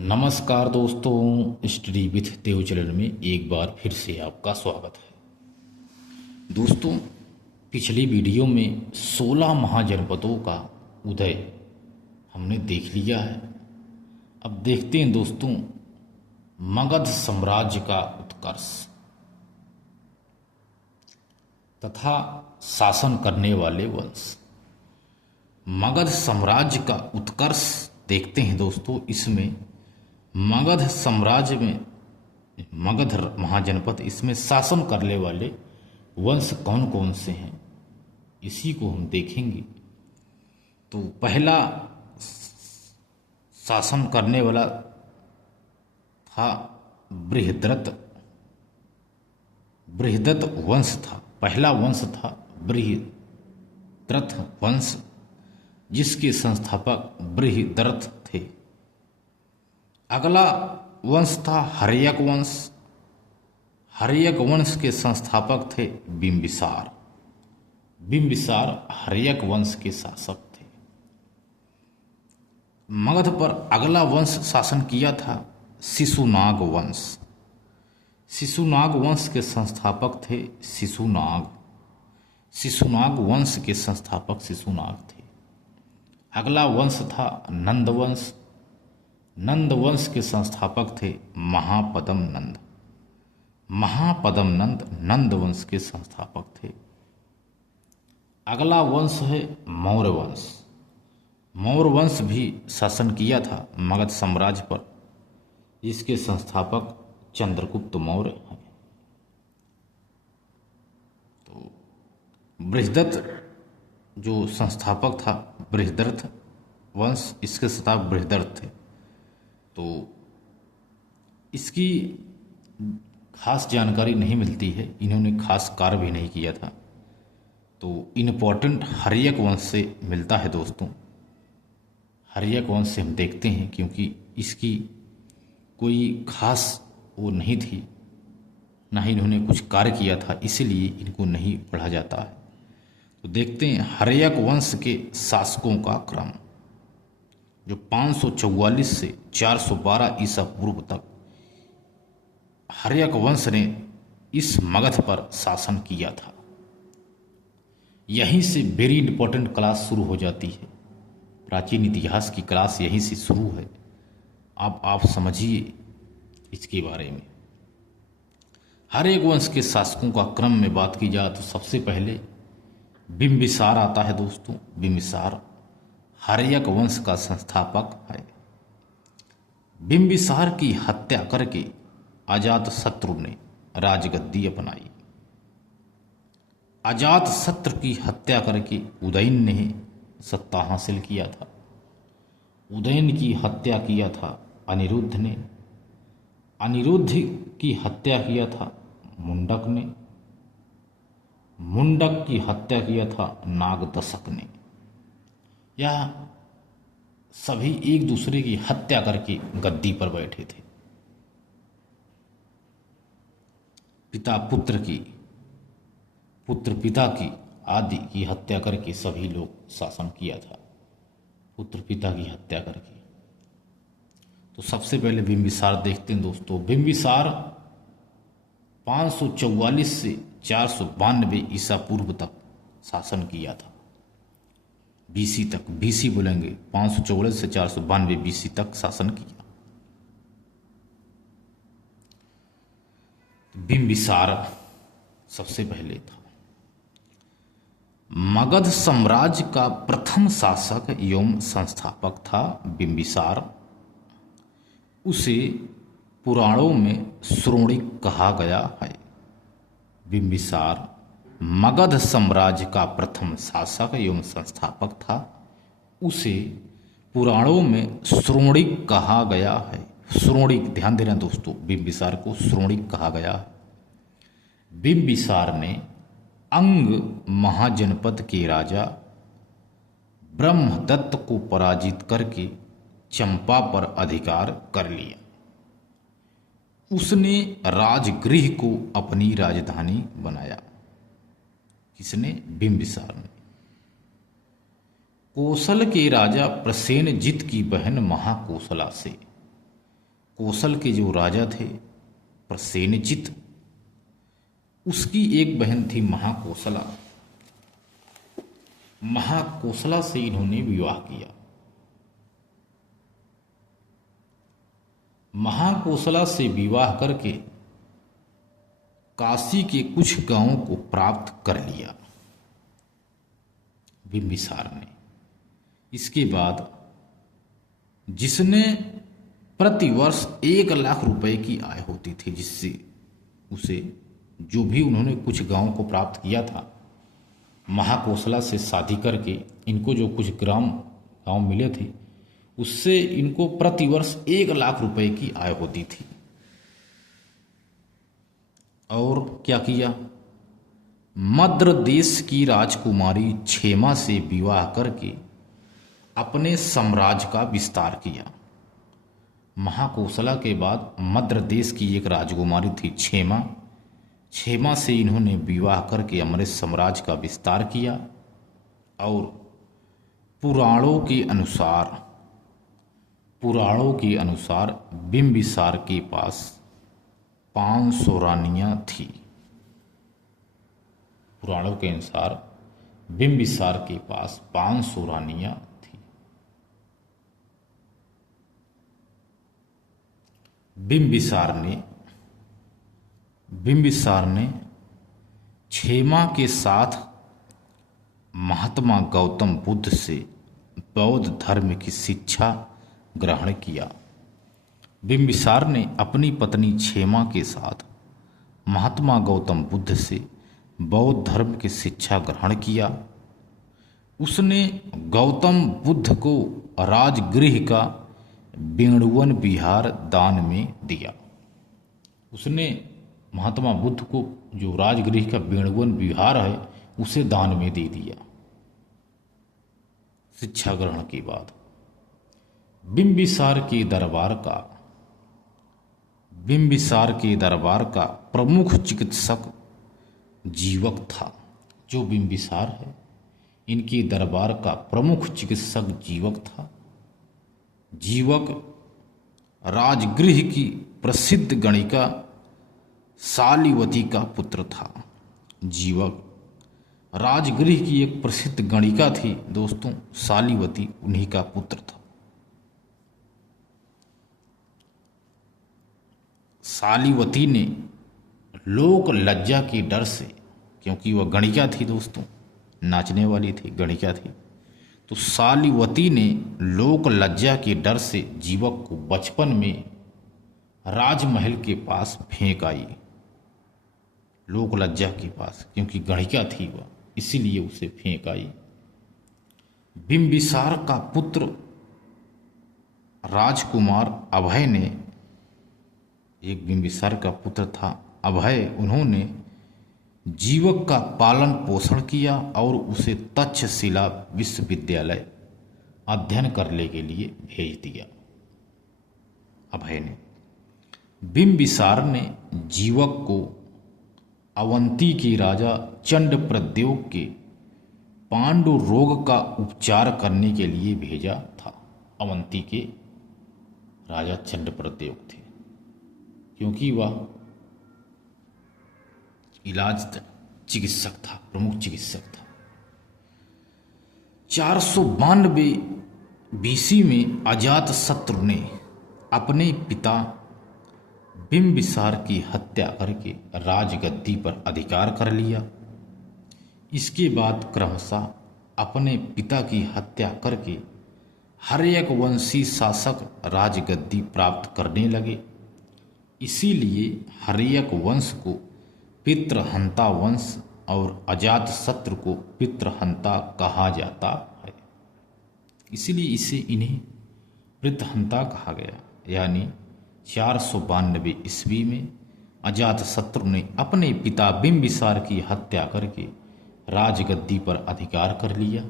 नमस्कार दोस्तों, study with Dev channel में एक बार फिर से आपका स्वागत है। दोस्तों, पिछली वीडियो में 16 महाजनपदों का उदय हमने देख लिया है। अब देखते हैं दोस्तों मगध साम्राज्य का उत्कर्ष तथा शासन करने वाले वंश। मगध साम्राज्य का उत्कर्ष देखते हैं दोस्तों। इसमें मगध साम्राज्य में मगध महाजनपद, इसमें शासन करने वाले वंश कौन कौन से हैं, इसी को हम देखेंगे। तो पहला शासन करने वाला था बृहद्रथ वंश था। पहला वंश था बृहद्रथ वंश, जिसके संस्थापक बृहद्रथ थे। अगला वंश था हर्यक वंश। हर्यक वंश के संस्थापक थे बिंबिसार। बिंबिसार हर्यक वंश के शासक थे। मगध पर अगला वंश शासन किया था शिशुनाग वंश। शिशुनाग वंश के संस्थापक थे शिशुनाग। शिशुनाग वंश के संस्थापक शिशुनाग थे। अगला वंश था नंदवंश। नंद वंश के संस्थापक थे महापद्म नंद। महापद्म नंद नंद वंश के संस्थापक थे। अगला वंश है मौर्य वंश। मौर्य वंश भी शासन किया था मगध साम्राज्य पर, जिसके संस्थापक चंद्रगुप्त मौर्य हैं। तो बृहद्रथ जो संस्थापक था बृहद्रथ वंश, इसके संस्थापक बृहद्रथ थे। तो इसकी खास जानकारी नहीं मिलती है, इन्होंने खास कार्य भी नहीं किया था। तो इम्पोर्टेंट हर्यक वंश से मिलता है दोस्तों। हर्यक वंश से हम देखते हैं, क्योंकि इसकी कोई खास वो नहीं थी, ना ही इन्होंने कुछ कार्य किया था, इसीलिए इनको नहीं पढ़ा जाता है। तो देखते हैं हर्यक वंश के शासकों का क्रम, जो 544 से 412 ईसा पूर्व तक हर्यक वंश ने इस मगध पर शासन किया था। यहीं से वेरी इंपॉर्टेंट क्लास शुरू हो जाती है। प्राचीन इतिहास की क्लास यहीं से शुरू है। अब आप समझिए इसके बारे में। हर्यक वंश के शासकों का क्रम में बात की जाए तो सबसे पहले बिंबिसार आता है दोस्तों। बिंबिसार हर्यक वंश का संस्थापक है। बिंबिसार की हत्या करके अजातशत्रु ने राजगद्दी अपनाई। अजातशत्रु की हत्या करके उदयन ने सत्ता हासिल किया था। उदयन की हत्या किया था अनिरुद्ध ने। अनिरुद्ध की हत्या किया था मुंडक ने। मुंडक की हत्या किया था नागदशक ने। यह सभी एक दूसरे की हत्या करके गद्दी पर बैठे थे। पिता पुत्र की, पुत्र पिता की आदि की हत्या करके सभी लोग शासन किया था, पुत्र पिता की हत्या करके। तो सबसे पहले बिंबिसार देखते हैं दोस्तों। बिंबिसार 544 से 492 ईसा पूर्व तक शासन किया था। बीसी तक, बीसी बोलेंगे, 544 से 492 बीसी तक शासन किया। बिंबिसार सबसे पहले था। मगध साम्राज्य का प्रथम शासक एवं संस्थापक था बिंबिसार। उसे पुराणों में श्रोणिक कहा गया है। बिंबिसार मगध साम्राज्य का प्रथम शासक एवं संस्थापक था। उसे पुराणों में श्रोणिक कहा गया है। श्रोणिक, ध्यान देना दोस्तों, बिंबिसार को श्रोणिक कहा गया है। बिंबिसार ने अंग महाजनपद के राजा ब्रह्मदत्त को पराजित करके चंपा पर अधिकार कर लिया। उसने राजगृह को अपनी राजधानी बनाया। किसने? बिंबिसार ने। कोसल के राजा प्रसेनजित की बहन महाकोसला से कोसल के जो राजा थे प्रसेनजित, उसकी एक बहन थी महाकोसला। महाकोसला से इन्होंने विवाह किया। महाकोसला से विवाह करके काशी के कुछ गांवों को प्राप्त कर लिया बिंबिसार ने। इसके बाद जिसने प्रतिवर्ष 1 लाख रुपए की आय होती थी, जिससे उसे जो भी उन्होंने कुछ गांवों को प्राप्त किया था, महाकोसला से शादी करके इनको जो कुछ गांव मिले थे, उससे इनको प्रतिवर्ष 1 लाख रुपए की आय होती थी। और क्या किया, मद्र देश की राजकुमारी क्षेमा से विवाह करके अपने साम्राज्य का विस्तार किया। महाकोसला के बाद मद्र देश की एक राजकुमारी थी क्षेमा। क्षेमा से इन्होंने विवाह करके अपने साम्राज्य का विस्तार किया। और पुराणों के अनुसार बिंबिसार के पास 500 रानियां थी। पुराणों के अनुसार बिंबिसार के पास 500 रानियां थी। बिंबिसार ने क्षेमा के साथ महात्मा गौतम बुद्ध से बौद्ध धर्म की शिक्षा ग्रहण किया। बिंबिसार ने अपनी पत्नी क्षेमा के साथ महात्मा गौतम बुद्ध से बौद्ध धर्म की शिक्षा ग्रहण किया। उसने गौतम बुद्ध को राजगृह का वेणुवन विहार दान में दिया। उसने महात्मा बुद्ध को जो राजगृह का वेणुवन विहार है उसे दान में दे दिया शिक्षा ग्रहण के बाद। बिंबिसार के दरबार का प्रमुख चिकित्सक जीवक था। जो बिंबिसार है, इनके दरबार का प्रमुख चिकित्सक जीवक था। जीवक राजगृह की प्रसिद्ध गणिका शालीवती का पुत्र था। जीवक राजगृह की एक प्रसिद्ध गणिका थी दोस्तों, शालीवती उन्हीं का पुत्र था। शालीवती ने लोक लज्जा के डर से, क्योंकि वह गणिका थी दोस्तों, नाचने वाली थी, गणिका थी, तो शालीवती ने लोक लज्जा के डर से जीवक को बचपन में राजमहल के पास फेंक आई। लोक लज्जा के पास, क्योंकि गणिका थी वह, इसीलिए उसे फेंक आई। बिंबिसार का पुत्र राजकुमार अभय ने, एक बिंबिसार का पुत्र था अभय, उन्होंने जीवक का पालन पोषण किया और उसे तक्षशिला विश्वविद्यालय अध्ययन करने के लिए भेज दिया। अभय ने, बिंबिसार ने जीवक को अवंती के राजा चंडप्रद्योग के पांडु रोग का उपचार करने के लिए भेजा था। अवंती के राजा चंडप्रद्योग थे, क्योंकि वह चिकित्सक था, प्रमुख चिकित्सक था। 492 बीसी में अजातशत्रु ने अपने पिता बिंबिसार की हत्या करके राजगद्दी पर अधिकार कर लिया। इसके बाद क्रमशः अपने पिता की हत्या करके हर एक वंशी शासक राजगद्दी प्राप्त करने लगे। इसीलिए हर्यक वंश को पितृहंता वंश और अजातशत्रु को पितृहंता कहा जाता है। इसीलिए इन्हें पितृहंता कहा गया। यानी 492 ईस्वी में अजातशत्रु ने अपने पिता बिंबिसार की हत्या करके राजगद्दी पर अधिकार कर लिया।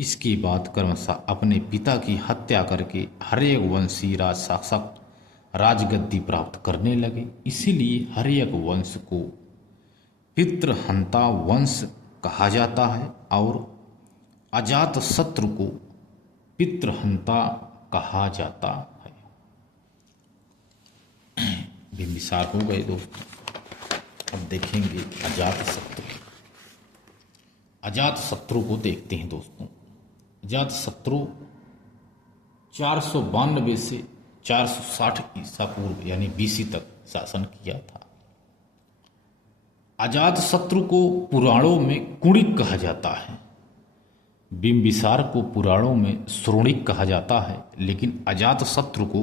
इसके बाद क्रमशः अपने पिता की हत्या करके हर एक वंशी राजशासक राजगद्दी प्राप्त करने लगे। इसीलिए हर एक वंश को पितृहंता वंश कहा जाता है और अजातशत्रु को पितृहंता कहा जाता है। बिंबिसार हो गए दोस्तों। अब देखेंगे अजातशत्रु। अजातशत्रु को देखते हैं दोस्तों। अजातशत्रु 492 से 460 ईसा पूर्व यानी बीसी तक शासन किया था। अजातशत्रु को पुराणों में कुणिक कहा जाता है, बिंबिसार को पुराणों में श्रोणिक कहा जाता है, लेकिन अजातशत्रु को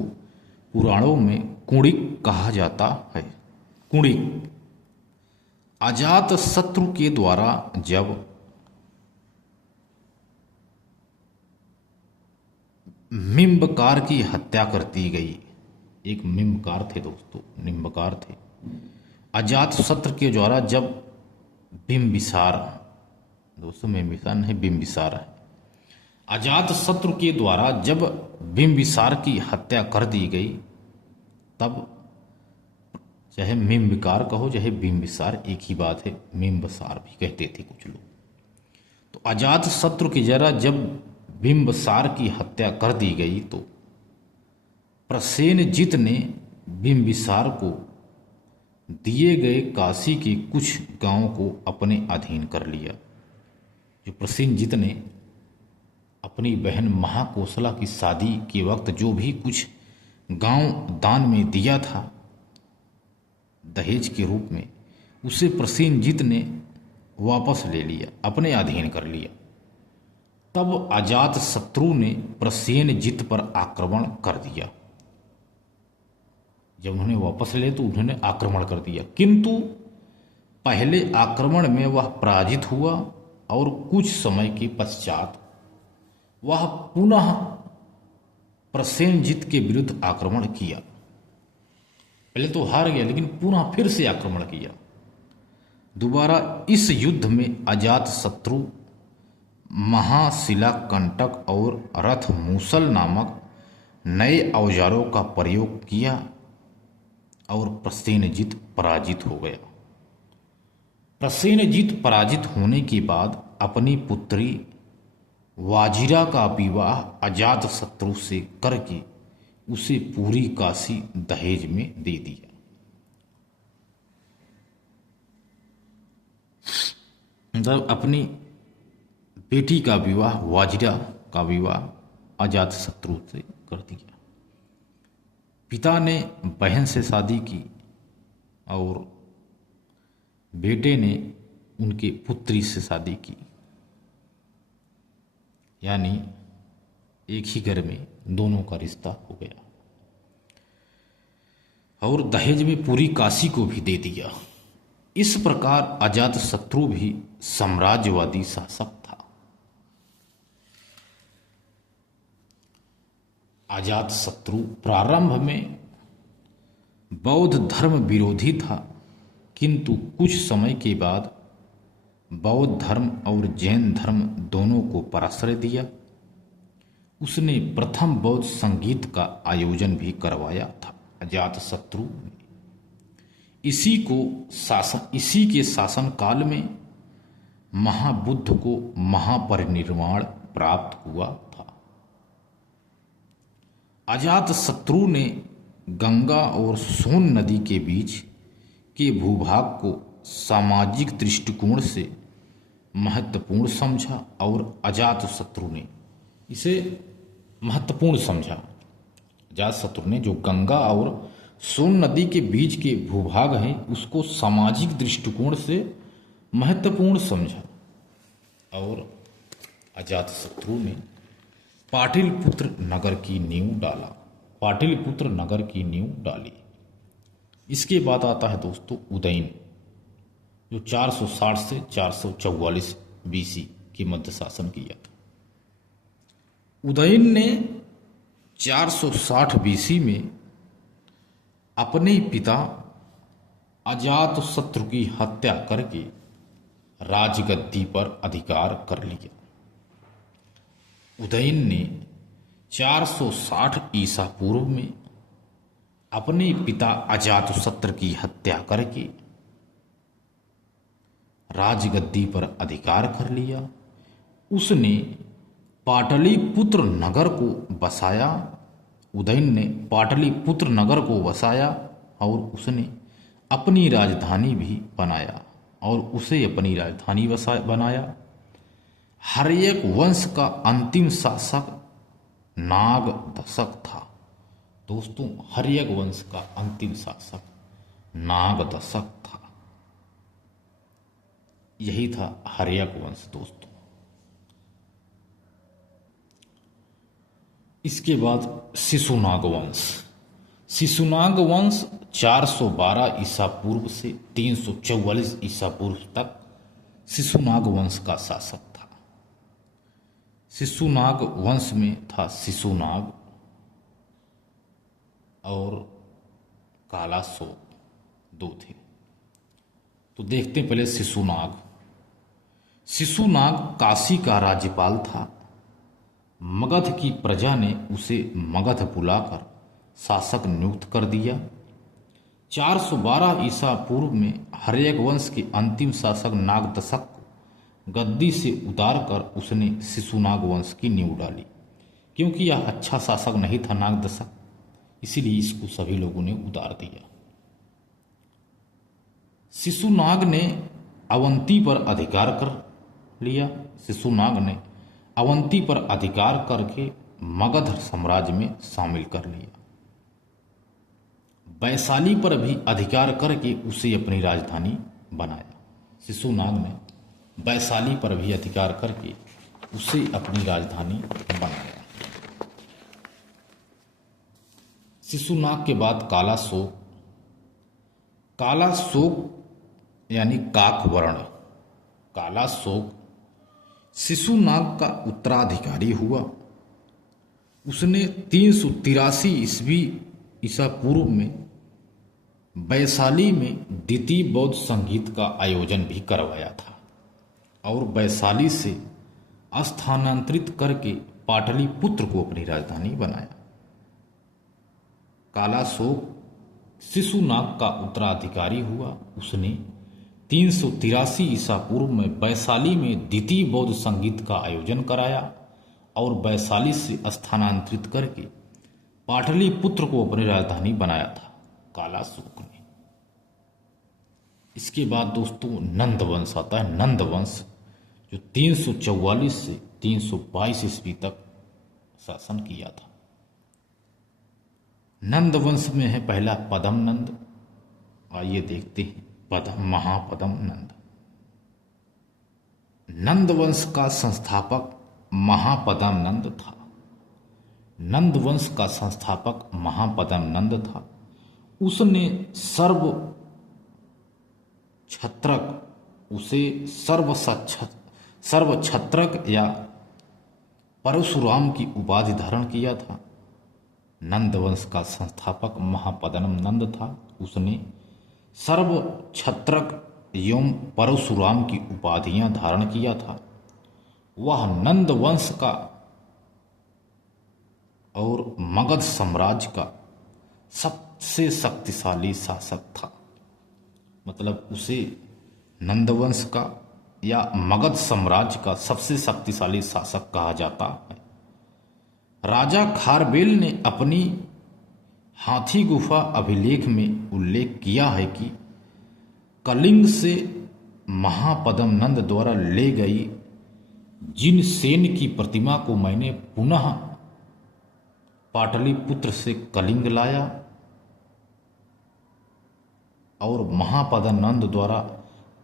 पुराणों में कुणिक कहा जाता है। कुणिक। अजातशत्रु के द्वारा जब निम्बकार की हत्या कर दी गई, एक निम्बकार थे दोस्तों, निम्बकार थे। अजातशत्रु के द्वारा जब बिंबिसार, दोस्तों बिंबिसार नहीं बिंबिसार है, अजातशत्रु के द्वारा जब बिंबिसार की हत्या कर दी गई, तब चाहे बिंबिकार कहो चाहे बिंबिसार एक ही बात है, बिंबिसार भी कहते थे कुछ लोग। तो अजातशत्रु की जरा जब बिंबिसार की हत्या कर दी गई तो प्रसेनजित ने बिंबिसार को दिए गए काशी के कुछ गांवों को अपने अधीन कर लिया। जो प्रसेनजित ने अपनी बहन महाकोसला की शादी के वक्त जो भी कुछ गांव दान में दिया था दहेज के रूप में, उसे प्रसेनजित ने वापस ले लिया, अपने अधीन कर लिया। तब अजातशत्रु ने प्रसेनजित पर आक्रमण कर दिया। जब उन्होंने वापस ले तो उन्होंने आक्रमण कर दिया, किंतु पहले आक्रमण में वह पराजित हुआ और कुछ समय के पश्चात वह पुनः प्रसेनजित के विरुद्ध आक्रमण किया। पहले तो हार गया लेकिन पुनः फिर से आक्रमण किया दोबारा। इस युद्ध में अजातशत्रु महाशिलाकंटक और रथ मूसल नामक नए औजारों का प्रयोग किया और प्रसेनजित पराजित हो गया। प्रसेनजित पराजित होने के बाद अपनी पुत्री वाजिरा का विवाह अजातशत्रु से करके उसे पूरी काशी दहेज में दे दिया। मतलब अपनी बेटी का विवाह, वाजिरा का विवाह अजातशत्रु से कर दिया। पिता ने बहन से शादी की और बेटे ने उनके पुत्री से शादी की, यानी एक ही घर में दोनों का रिश्ता हो गया और दहेज में पूरी काशी को भी दे दिया। इस प्रकार अजातशत्रु भी साम्राज्यवादी शासक था। अजातशत्रु प्रारंभ में बौद्ध धर्म विरोधी था, किंतु कुछ समय के बाद बौद्ध धर्म और जैन धर्म दोनों को पराश्रय दिया। उसने प्रथम बौद्ध संगीत का आयोजन भी करवाया था अजातशत्रु ने। इसी के शासन काल में महाबुद्ध को महापरिनिर्वाण प्राप्त हुआ था। अजातशत्रु ने गंगा और सोन नदी के बीच के भूभाग को सामाजिक दृष्टिकोण से महत्वपूर्ण समझा और अजातशत्रु ने इसे महत्वपूर्ण समझा। अजातशत्रु ने जो गंगा और सोन नदी के बीच के भूभाग हैं उसको सामाजिक दृष्टिकोण से महत्वपूर्ण समझा और अजातशत्रु ने पाटलिपुत्र नगर की नींव डाला। पाटलिपुत्र नगर की नींव डाली। इसके बाद आता है दोस्तों उदयन, जो 460 से 444 बीसी के मध्य शासन किया था। उदयन ने 460 बीसी में अपने पिता अजातशत्रु की हत्या करके राजगद्दी पर अधिकार कर लिया। उदयन ने 460 ईसा पूर्व में अपने पिता अजातशत्रु की हत्या करके राजगद्दी पर अधिकार कर लिया। उसने पाटलिपुत्र नगर को बसाया। उदयन ने पाटलिपुत्र नगर को बसाया और उसने अपनी राजधानी भी बनाया और उसे अपनी राजधानी बनाया। हर्यक वंश का अंतिम शासक नागदशक था। दोस्तों, हर्यक वंश का अंतिम शासक नागदशक था। यही था हर्यक वंश दोस्तों। इसके बाद शिशुनाग वंश। शिशुनाग वंश 412 ईसा पूर्व से 344 ईसा पूर्व तक शिशुनाग वंश का शासक था। शिशुनाग वंश में था शिशुनाग और कालाशोक, दो थे। तो देखते हैं पहले शिशुनाग। शिशुनाग काशी का राज्यपाल था। मगध की प्रजा ने उसे मगध बुलाकर शासक नियुक्त कर दिया। 412 ईसा पूर्व में हर्यक वंश के अंतिम शासक नागदशक को गद्दी से उतार कर उसने शिशुनाग वंश की नींव डाली। क्योंकि यह अच्छा शासक नहीं था नागदशक, इसीलिए इसको सभी लोगों ने उतार दिया। शिशुनाग ने अवंती पर अधिकार कर लिया। शिशुनाग ने अवंती पर अधिकार करके मगध साम्राज्य में शामिल कर लिया। वैशाली पर भी अधिकार करके उसे अपनी राजधानी बनाया। शिशुनाग ने वैशाली पर भी अधिकार करके उसे अपनी राजधानी बनाया। शिशुनाग के बाद कालाशोक। कालाशोक यानी काकवर्ण। कालाशोक शिशुनाग का उत्तराधिकारी हुआ। उसने 383 ईस्वी ईसा पूर्व में वैशाली में द्वितीय बौद्ध संगीत का आयोजन भी करवाया था और वैशाली से स्थानांतरित करके पाटलिपुत्र को अपनी राजधानी बनाया। कालाशोक शिशुनाग का उत्तराधिकारी हुआ। उसने 383 ईसा पूर्व में वैशाली में द्वितीय बौद्ध संगीत का आयोजन कराया और वैशाली से स्थानांतरित करके पाटलिपुत्र को अपनी राजधानी बनाया था कालाशोक ने। इसके बाद दोस्तों नंद वंश आता है। नंद वंश जो 344 से 322 ईस्वी तक शासन किया था। नंद वंश में है पहला पद्म नंद। आइए देखते हैं महापद्म नंद। नंद वंश का संस्थापक महापद्म नंद था। नंद वंश का संस्थापक महापद्म नंद था। उसने सर्वछत्रक या परशुराम की उपाधि धारण किया था। नंद वंश का संस्थापक महापद्म नंद था। उसने सर्वछत्रक एवं परशुराम की उपाधियां धारण किया था। वह नंद वंश का और मगध साम्राज्य का सबसे शक्तिशाली शासक था। मतलब उसे नंदवंश का या मगध साम्राज्य का सबसे शक्तिशाली शासक कहा जाता है। राजा खारबेल ने अपनी हाथी गुफा अभिलेख में उल्लेख किया है कि कलिंग से महापद्म नंद द्वारा ले गई जिन सेन की प्रतिमा को मैंने पुनः पाटलिपुत्र से कलिंग लाया और महापद्म नंद द्वारा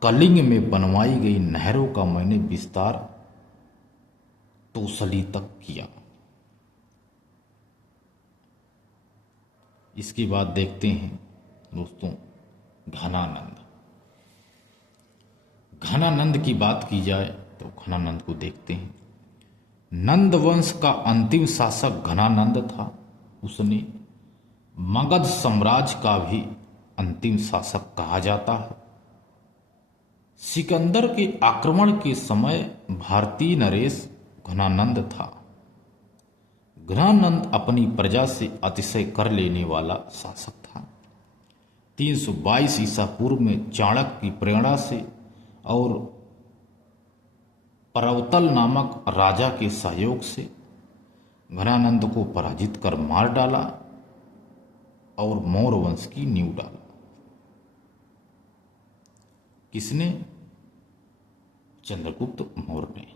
कलिंग में बनवाई गई नहरों का मैंने विस्तार तोसली तक किया। इसके बाद देखते हैं दोस्तों घनानंद। घनानंद की बात की जाए तो घनानंद को देखते हैं। नंद वंश का अंतिम शासक घनानंद था। उसने मगध साम्राज्य का भी अंतिम शासक कहा जाता है। सिकंदर के आक्रमण के समय भारतीय नरेश घनानंद था। घनानंद अपनी प्रजा से अतिशय कर लेने वाला शासक था। 322 ईसा पूर्व में चाणक्य की प्रेरणा से और परवतल नामक राजा के सहयोग से घनानंद को पराजित कर मार डाला और मौर्य वंश की नींव डाला। किसने? चंद्रगुप्त मौर्य ने।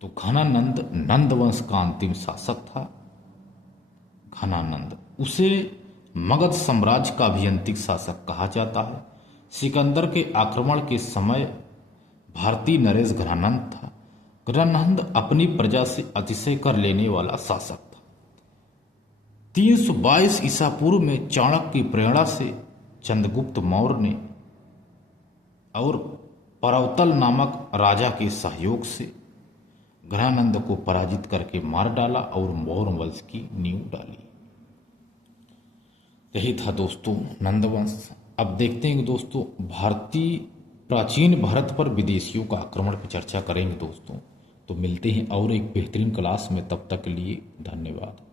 तो घनानंद नंद वंश का अंतिम शासक था। घनानंद, उसे मगध साम्राज्य का भी अंतिम शासक कहा जाता है। सिकंदर के आक्रमण के समय भारतीय नरेश घनानंद था। घनानंद अपनी प्रजा से अतिशय कर लेने वाला शासक था। 322 ईसा पूर्व में चाणक्य की प्रेरणा से चंद्रगुप्त मौर्य ने और परवतल नामक राजा के सहयोग से घनानंद को पराजित करके मार डाला और मौर्य वंश की नींव डाली। यही था दोस्तों नंदवंश। अब देखते हैं दोस्तों भारतीय प्राचीन भारत पर विदेशियों का आक्रमण की चर्चा करेंगे दोस्तों। तो मिलते हैं और एक बेहतरीन क्लास में, तब तक के लिए धन्यवाद।